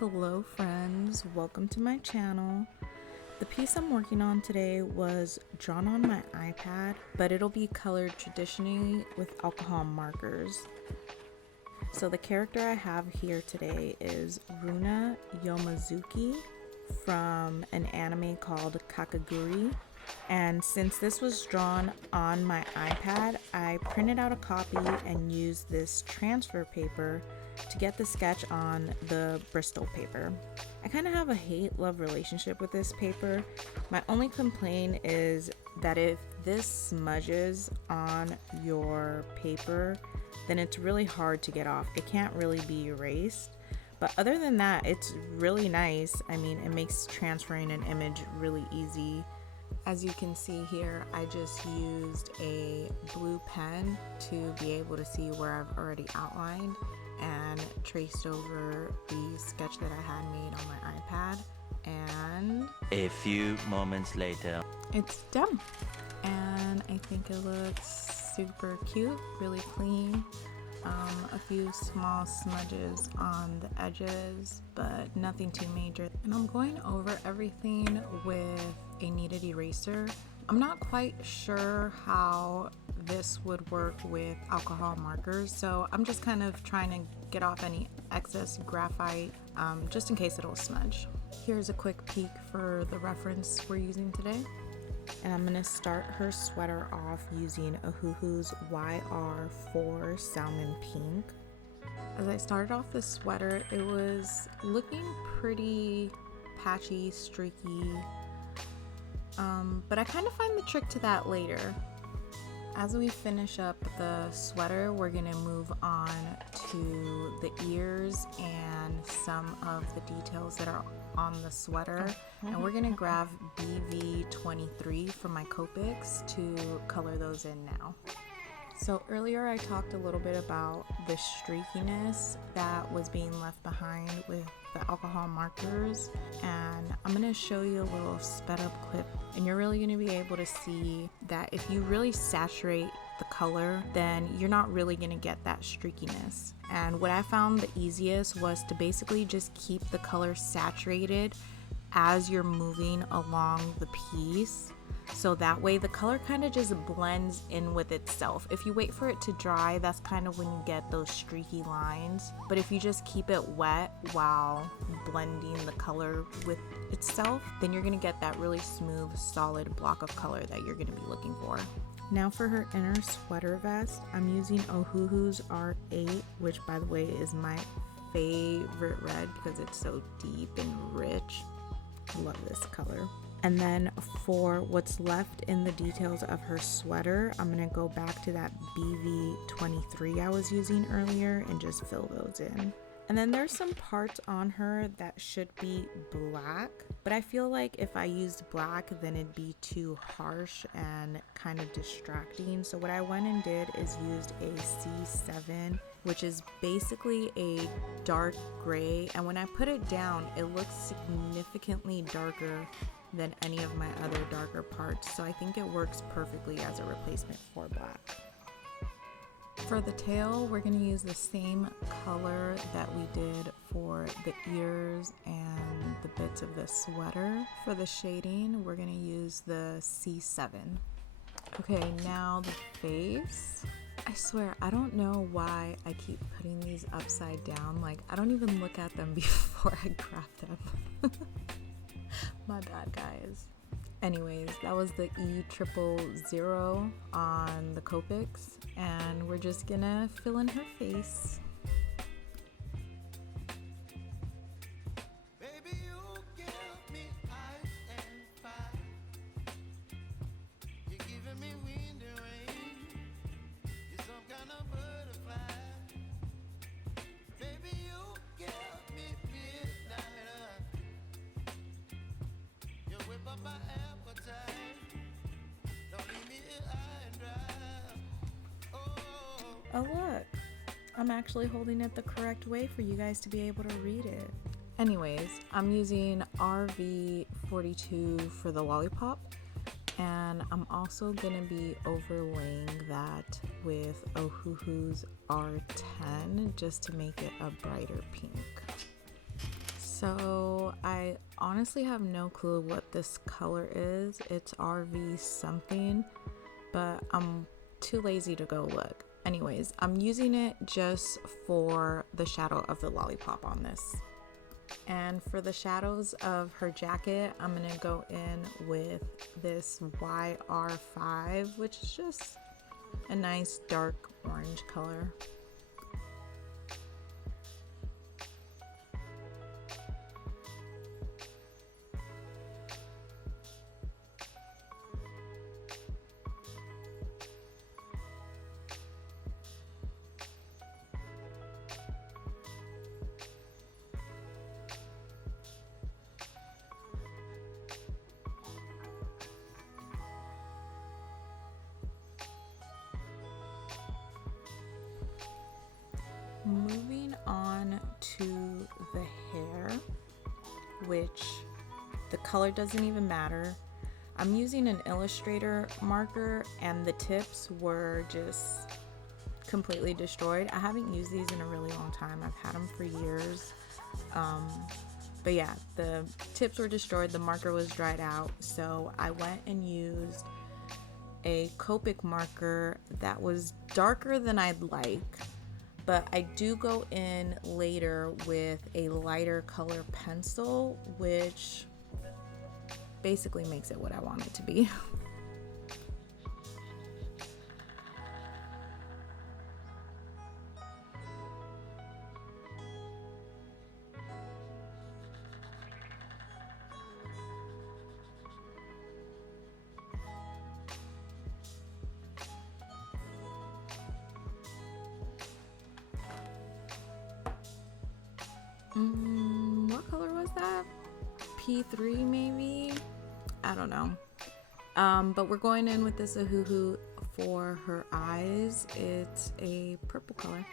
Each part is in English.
Hello friends, welcome to my channel. The piece I'm working on today was drawn on my iPad, but it'll be colored traditionally with alcohol markers. So the character I have here today is Runa Yomozuki from an anime called Kakegurui. And since this was drawn on my iPad, I printed out a copy and used this transfer paper to get the sketch on the Bristol paper. I kind of have a hate-love relationship with this paper. My only complaint is that if this smudges on your paper, then it's really hard to get off. It can't really be erased. But other than that, it's really nice. I mean, it makes transferring an image really easy. As you can see here, I just used a blue pen to be able to see where I've already outlined and traced over the sketch that I had made on my iPad, and a few moments later it's done. And I think it looks super cute, really clean. A few small smudges on the edges, but nothing too major. And I'm going over everything with a kneaded eraser. I'm not quite sure how this would work with alcohol markers, so I'm just kind of trying to get off any excess graphite just in case it'll smudge. Here's a quick peek for the reference we're using today. And I'm gonna start her sweater off using Ohuhu's YR4 Salmon Pink. As I started off the sweater, it was looking pretty patchy, streaky, but I kind of find the trick to that later. As we finish up the sweater, we're gonna move on to the ears and some of the details that are on the sweater. And we're gonna grab BV23 from my Copics to color those in now. So earlier I talked a little bit about the streakiness that was being left behind with the alcohol markers, and I'm going to show you a little sped up clip, and you're really going to be able to see that if you really saturate the color, then you're not really going to get that streakiness. And what I found the easiest was to basically just keep the color saturated as you're moving along the piece. So that way the color kind of just blends in with itself. If you wait for it to dry, that's kind of when you get those streaky lines. But if you just keep it wet while blending the color with itself, then you're gonna get that really smooth, solid block of color that you're gonna be looking for. Now for her inner sweater vest, I'm using Ohuhu's R8, which by the way is my favorite red because it's so deep and rich. I love this color. And then for what's left in the details of her sweater, I'm gonna go back to that BV23 I was using earlier and just fill those in. And then there's some parts on her that should be black, but I feel like if I used black, then it'd be too harsh and kind of distracting. So what I went and did is used a C7, which is basically a dark gray. And when I put it down, it looks significantly darker than any of my other darker parts, so I think it works perfectly as a replacement for black. For the tail, we're going to use the same color that we did for the ears and the bits of the sweater. For the shading, we're going to use the C7. Okay, now the face. I swear, I don't know why I keep putting these upside down. Like, I don't even look at them before I grab them. My bad, guys. Anyways, that was the E000 on the Copics, and we're just gonna fill in her face. Oh look, I'm actually holding it the correct way for you guys to be able to read it. Anyways, I'm using RV42 for the lollipop, and I'm also gonna be overlaying that with Ohuhu's R10 just to make it a brighter pink. So I honestly have no clue what this color is. It's RV something, but I'm too lazy to go look. Anyways, I'm using it just for the shadow of the lollipop on this. And for the shadows of her jacket, I'm gonna go in with this YR5, which is just a nice dark orange color. Moving on to the hair, which the color doesn't even matter. I'm using an Illustrator marker and the tips were just completely destroyed. I haven't used these in a really long time. I've had them for years. But yeah, the tips were destroyed. The marker was dried out. So I went and used a Copic marker that was darker than I'd like. But I do go in later with a lighter color pencil, which basically makes it what I want it to be. What color was that? P3 maybe? I don't know. But we're going in with this Ahuhu for her eyes. It's a purple color.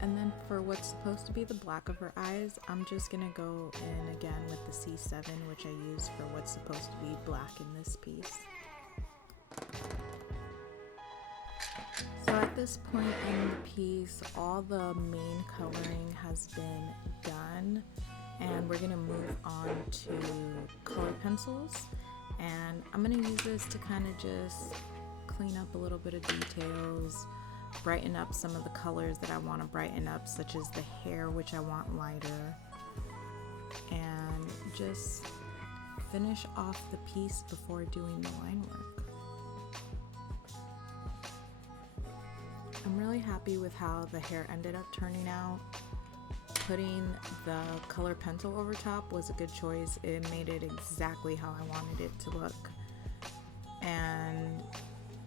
And then for what's supposed to be the black of her eyes, I'm just gonna go in again with the C7, which I use for what's supposed to be black in this piece. So at this point in the piece, all the main coloring has been done, and we're gonna move on to color pencils. And I'm gonna use this to kind of just clean up a little bit of details, brighten up some of the colors that I want to brighten up, such as the hair, which I want lighter, and just finish off the piece before doing the line work. I'm really happy with how the hair ended up turning out. Putting the color pencil over top was a good choice. It made it exactly how I wanted it to look. And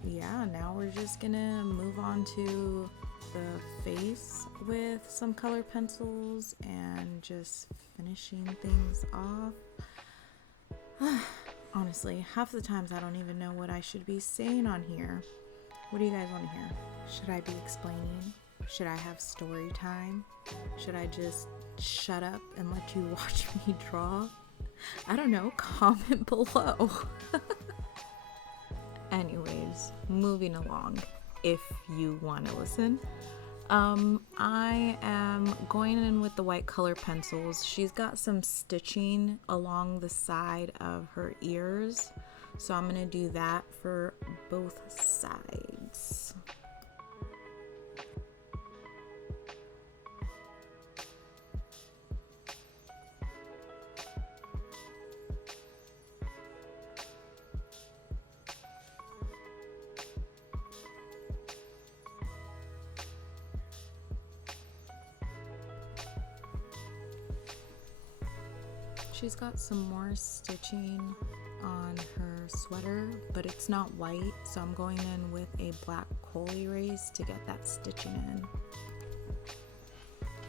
yeah, now we're just gonna move on to the face with some color pencils and just finishing things off. Honestly, half the times I don't even know what I should be saying on here. What do you guys want to hear? Should I be explaining? Should I have story time? Should I just shut up and let you watch me draw? I don't know, comment below. Anyways, moving along, if you want to listen. I am going in with the white color pencils. She's got some stitching along the side of her ears, so I'm going to do that for both sides. She's got some more stitching on her sweater, but it's not white, so I'm going in with a black coal erase to get that stitching in.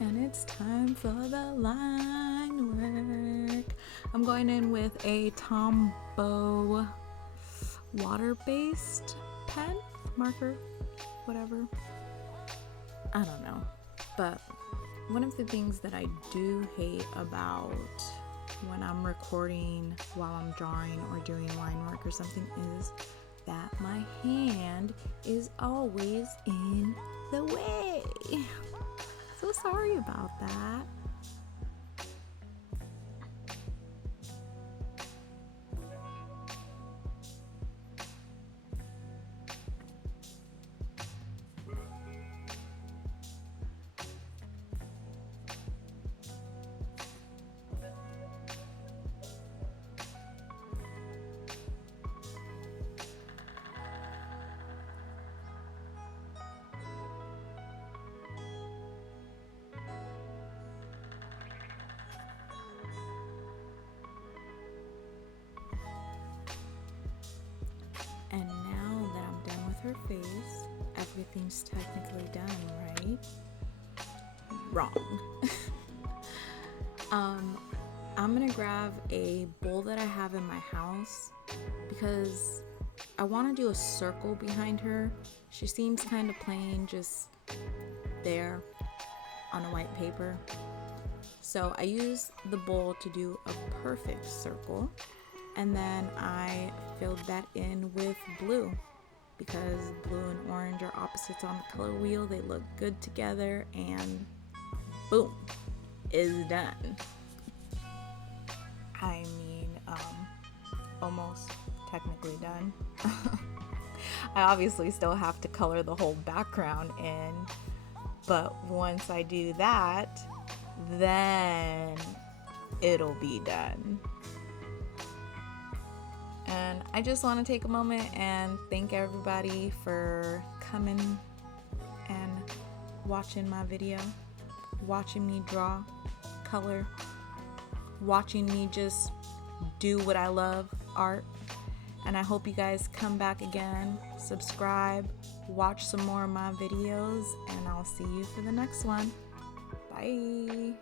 And it's time for the line work. I'm going in with a Tombow water-based pen, marker, whatever. I don't know. But one of the things that I do hate about when I'm recording while I'm drawing or doing line work or something is that my hand is always in the way. So sorry about that. And now that I'm done with her face, everything's technically done, right? Wrong. I'm gonna grab a bowl that I have in my house because I want to do a circle behind her. She seems kind of plain, just there on a white paper. So I use the bowl to do a perfect circle, and then I filled that in with blue because blue and orange are opposites on the color wheel. They look good together, and boom, is done. I mean, almost technically done. I obviously still have to color the whole background in, but once I do that, then it'll be done. And I just want to take a moment and thank everybody for coming and watching my video, watching me draw, color, watching me just do what I love, art. And I hope you guys come back again, subscribe, watch some more of my videos, and I'll see you for the next one. Bye.